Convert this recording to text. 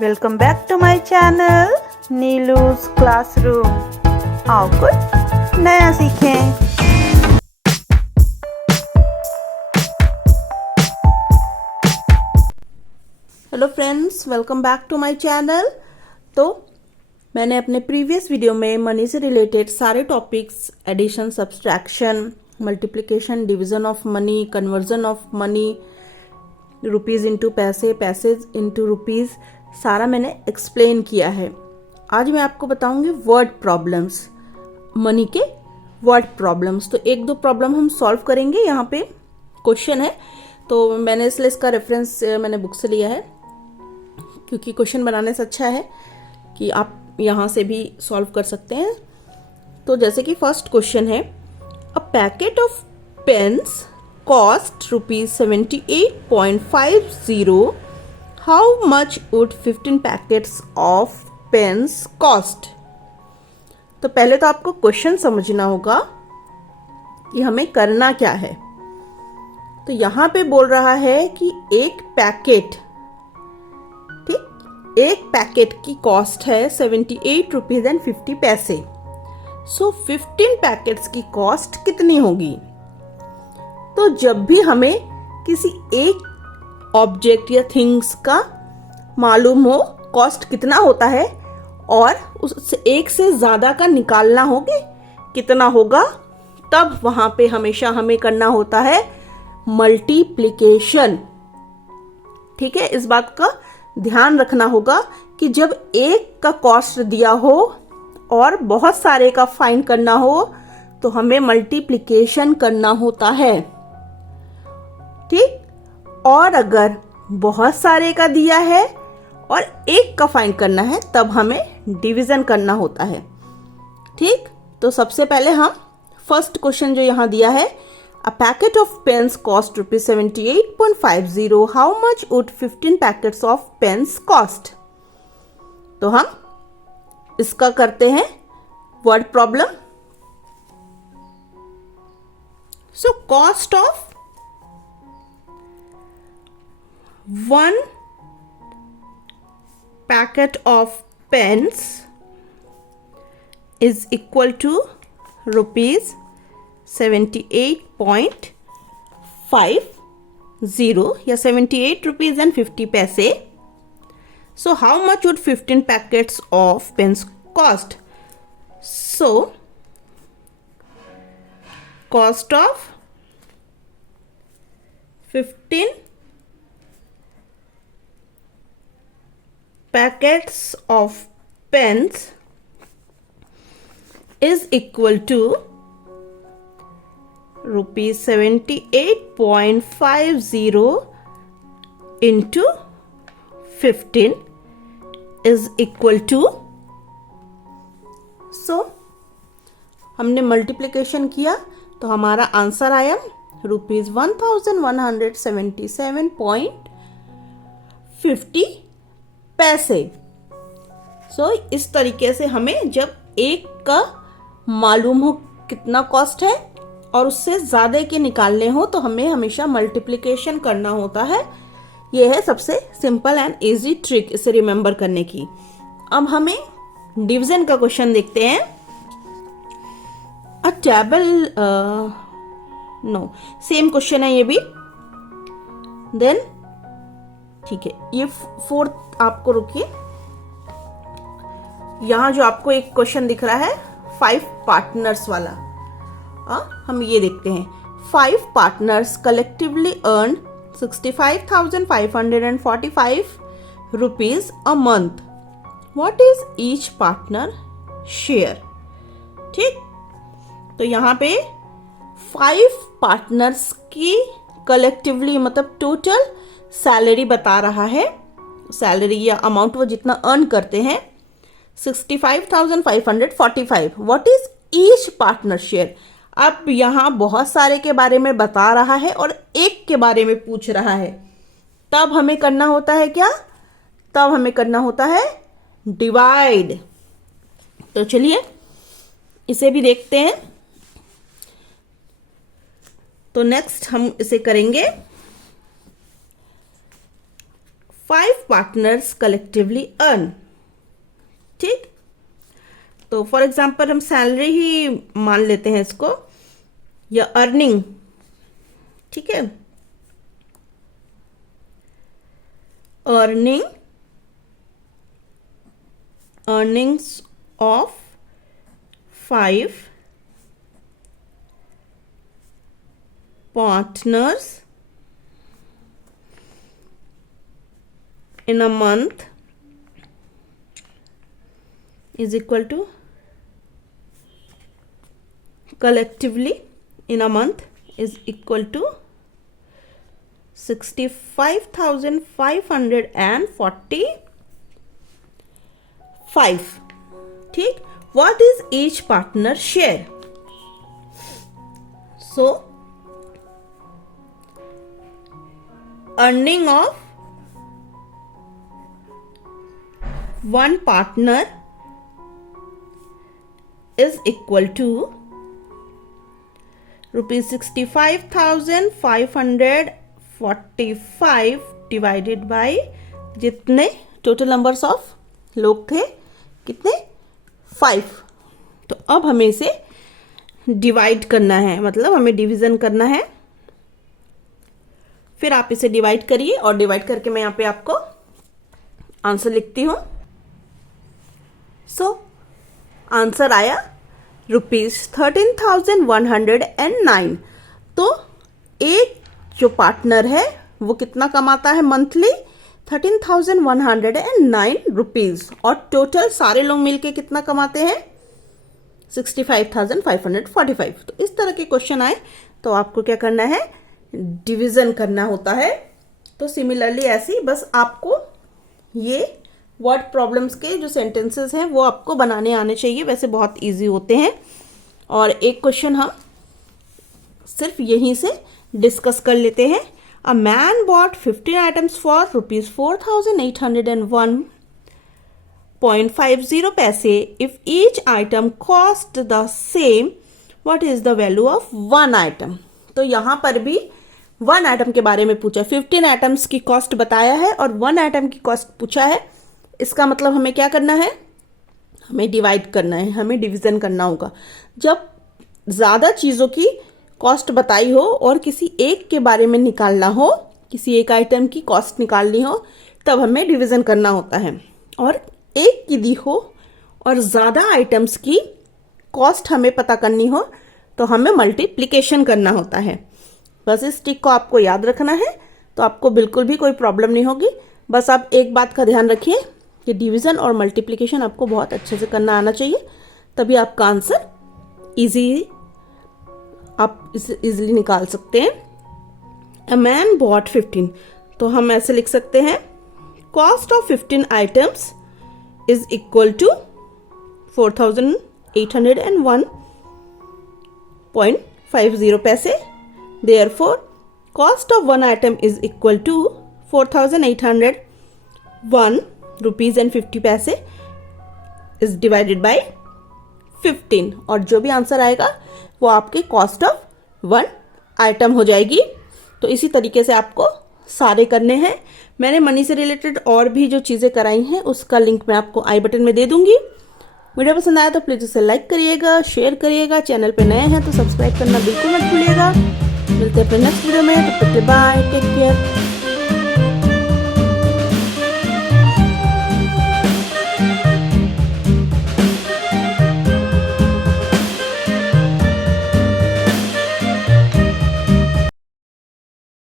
Welcome back to my channel Neelu's classroom. आओ कुछ नया सीखें। Hello friends, welcome back to my channel. तो मैंने अपने प्रीवियस वीडियो में मनी से रिलेटेड सारे topics, addition, subtraction, multiplication, division of money, conversion of money, rupees into पैसे, पैसे इंटू रुपीज़, सारा मैंने एक्सप्लेन किया है। आज मैं आपको बताऊंगी वर्ड प्रॉब्लम्स, मनी के वर्ड प्रॉब्लम्स। तो एक दो प्रॉब्लम हम सॉल्व करेंगे। यहाँ पे क्वेश्चन है, तो मैंने इसलिए इसका रेफरेंस मैंने बुक से लिया है, क्योंकि क्वेश्चन बनाने से अच्छा है कि आप यहाँ से भी सॉल्व कर सकते हैं। तो जैसे कि फर्स्ट क्वेश्चन है, a packet of pens cost ₹78.50. How much would 15 packets of pens cost? तो पहले तो आपको क्वेश्चन समझना होगा कि हमें करना क्या है। तो यहाँ पे बोल रहा है कि एक पैकेट, ठीक, एक पैकेट की कॉस्ट है ₹78.50। सो 15 पैकेट्स की कॉस्ट कितनी होगी? तो जब भी हमें किसी एक ऑब्जेक्ट या थिंग्स का मालूम हो कॉस्ट कितना होता है और उस एक से ज़्यादा का निकालना होगे कितना होगा, तब वहाँ पे हमेशा हमें करना होता है मल्टीप्लिकेशन। ठीक है, इस बात का ध्यान रखना होगा कि जब एक का कॉस्ट दिया हो और बहुत सारे का फाइंड करना हो तो हमें मल्टीप्लिकेशन करना होता है। ठीक, और अगर बहुत सारे का दिया है और एक का फाइंड करना है तब हमें डिवीजन करना होता है। ठीक, तो सबसे पहले हम फर्स्ट क्वेश्चन जो यहाँ दिया है, a packet of pens cost ₹78.50, how much would 15 packets of pens cost? तो हम इसका करते हैं word problem. So cost of one packet of pens is equal to ₹78.50 या 78 rupees and 50 पैसे। So how much would 15 packets of pens cost? So cost of 15 packets of pens is equal to ₹78.50 into 15 is equal to, so हमने multiplication किया तो हमारा answer आया ₹1177.50 पैसे। सो इस तरीके से हमें जब एक का मालूम हो कितना कॉस्ट है और उससे ज़्यादा के निकालने हो तो हमें हमेशा मल्टीप्लिकेशन करना होता है। यह है सबसे सिंपल एंड इजी ट्रिक इसे रिमेंबर करने की। अब हमें डिवीजन का क्वेश्चन देखते हैं। A table, no same question है ये भी। देन ठीक है, ये फोर्थ आपको रुकिए, यहां जो आपको एक क्वेश्चन दिख रहा है 5 पार्टनर्स वाला, हम ये देखते हैं। 5 partners collectively earn ₹65,545 a month. What is each partner share? ठीक, तो यहाँ पे 5 पार्टनर्स की कलेक्टिवली मतलब टोटल सैलरी बता रहा है। सैलरी या अमाउंट वो जितना अर्न करते हैं 65,545। What is each partner share? अब यहाँ बहुत सारे के बारे में बता रहा है और एक के बारे में पूछ रहा है, तब हमें करना होता है क्या? तब हमें करना होता है डिवाइड। तो चलिए इसे भी देखते हैं। तो नेक्स्ट हम इसे करेंगे 5 पार्टनर्स कलेक्टिवली अर्न। ठीक, तो फॉर एग्जाम्पल हम सैलरी ही मान लेते हैं इसको, या अर्निंग। ठीक है, earnings of 5 partners in a month is equal to, collectively in a month is equal to 65,545। ठीक, what is each partner share? So earning of one partner is equal to rupees 65,545 divided by जितने total numbers of लोग थे, कितने, 5। तो अब हमें इसे divide करना है, मतलब हमें डिवीजन करना है। फिर आप इसे डिवाइड करिए और डिवाइड करके मैं यहाँ पे आपको आंसर लिखती हूँ। सो आंसर आया ₹13,109। तो एक जो पार्टनर है वो कितना कमाता है मंथली, 13,109 रुपीज, और टोटल सारे लोग मिलके कितना कमाते हैं, 65,545। तो इस तरह के क्वेश्चन आए तो आपको क्या करना है, डिवीजन करना होता है। तो सिमिलरली ऐसी बस आपको ये वर्ड प्रॉब्लम्स के जो सेंटेंसेस हैं वो आपको बनाने आने चाहिए, वैसे बहुत इजी होते हैं। और एक क्वेश्चन हम सिर्फ यहीं से डिस्कस कर लेते हैं। A man bot 15 items for ₹4,801.50 पैसे। If each item cost the same, what is the value of one item. तो यहाँ पर भी वन आइटम के बारे में पूछा, 15 आइटम्स की कॉस्ट बताया है और वन आइटम की कॉस्ट पूछा है। इसका मतलब हमें क्या करना है, हमें डिवाइड करना है, हमें डिवीजन करना होगा। जब ज़्यादा चीज़ों की कॉस्ट बताई हो और किसी एक के बारे में निकालना हो, किसी एक आइटम की कॉस्ट निकालनी हो, तब हमें डिवीजन करना होता है। और एक की दी हो और ज़्यादा आइटम्स की कॉस्ट हमें पता करनी हो तो हमें मल्टीप्लिकेशन करना होता है। बस इस ट्रिक को आपको याद रखना है तो आपको बिल्कुल भी कोई प्रॉब्लम नहीं होगी। बस आप एक बात का ध्यान रखिए कि डिवीज़न और मल्टीप्लिकेशन आपको बहुत अच्छे से करना आना चाहिए, तभी आपका आंसर आप इसे इजीली निकाल सकते हैं। अ मैन बॉट 15, तो हम ऐसे लिख सकते हैं, cost of 15 items is equal to 4,801.50 पैसे। Therefore, cost of one item is equal to 4,801 rupees and 50 पैसे is divided by 15, और जो भी आंसर आएगा वो आपके कॉस्ट ऑफ वन आइटम हो जाएगी। तो इसी तरीके से आपको सारे करने हैं। मैंने मनी से रिलेटेड और भी जो चीज़ें कराई हैं उसका लिंक मैं आपको आई बटन में दे दूंगी। वीडियो पसंद आया तो प्लीज़ इसे लाइक करिएगा, शेयर करिएगा। चैनल पे नए हैं तो सब्सक्राइब करना बिल्कुल मत भूलिएगा। मिलते हैं अपने नेक्स्ट वीडियो में, तब तक के बाय, टेक केयर।